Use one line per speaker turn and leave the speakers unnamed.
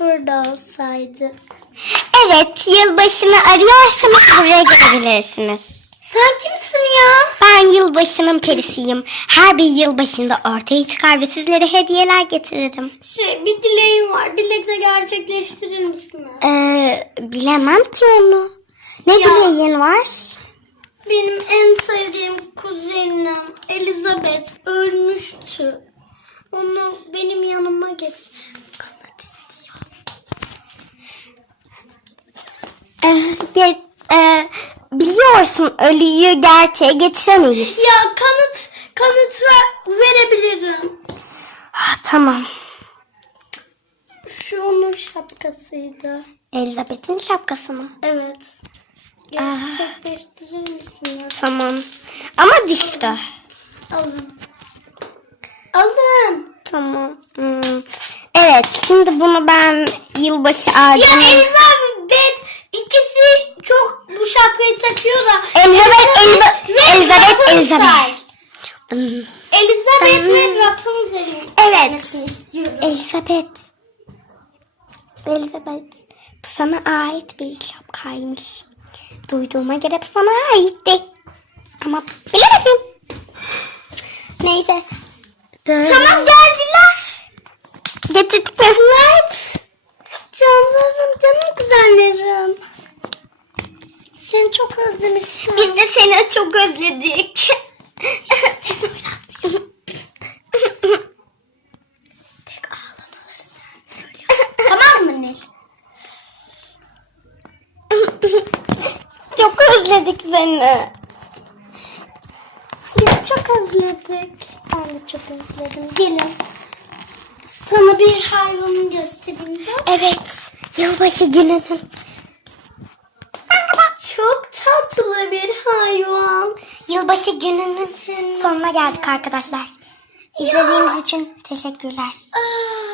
burada olsaydı.
Evet, yılbaşını arıyorsanız buraya gelebilirsiniz.
Sen kimsin ya?
Ben yılbaşının perisiyim. Her bir yılbaşında ortaya çıkar ve sizlere hediyeler getiririm.
Şey bir dileğim var. Dilek de gerçekleştirir misiniz?
Ee, bilemem ki onu. Ne
Ya.
dileğin var?
Benim en sevdiğim kuzenim Elizabeth ölmüştü. Onu benim yanıma getir.
Ee, ge- e, biliyorsun ölüyü gerçeğe getiremeyiz.
Ya kanıt kanıt ver, verebilirim.
Ah, tamam.
Şu onun şapkasıydı.
Elizabeth'in şapkası mı?
Evet.
Ah.
Gerçekleştirir misiniz?
Tamam. Ama düştü.
Alın. Alın.
Tamam. Hmm. Evet şimdi bunu ben yılbaşı
Ya
ağacına...
Elizabeth ikisi çok bu şapkayı takıyor da.
Elizabeth, Elizabeth, Elizabeth. Elizabeth.
Elizabeth ve Rapunzel'in
Evet. Elizabeth. Elizabeth. Bu sana ait bir şapkaymış. Duyduğuma göre bu sana aitti. Ama bilemedim. Neyse.
Tamam geldiler. Çok özlemişim.
Biz de seni çok özledik.
seni oynatmıyorum. Tek ağlamaları sen söylüyorsun. tamam mı Nil?
çok özledik seni.
Biz çok özledik. Ben de çok özledim. Gelin. Sana bir hayvanı göstereyim de.
Evet. Yılbaşı gününün.
Tatlı bir hayvan.
Yılbaşı gününün sonuna geldik arkadaşlar. İzlediğiniz için teşekkürler.
Aa,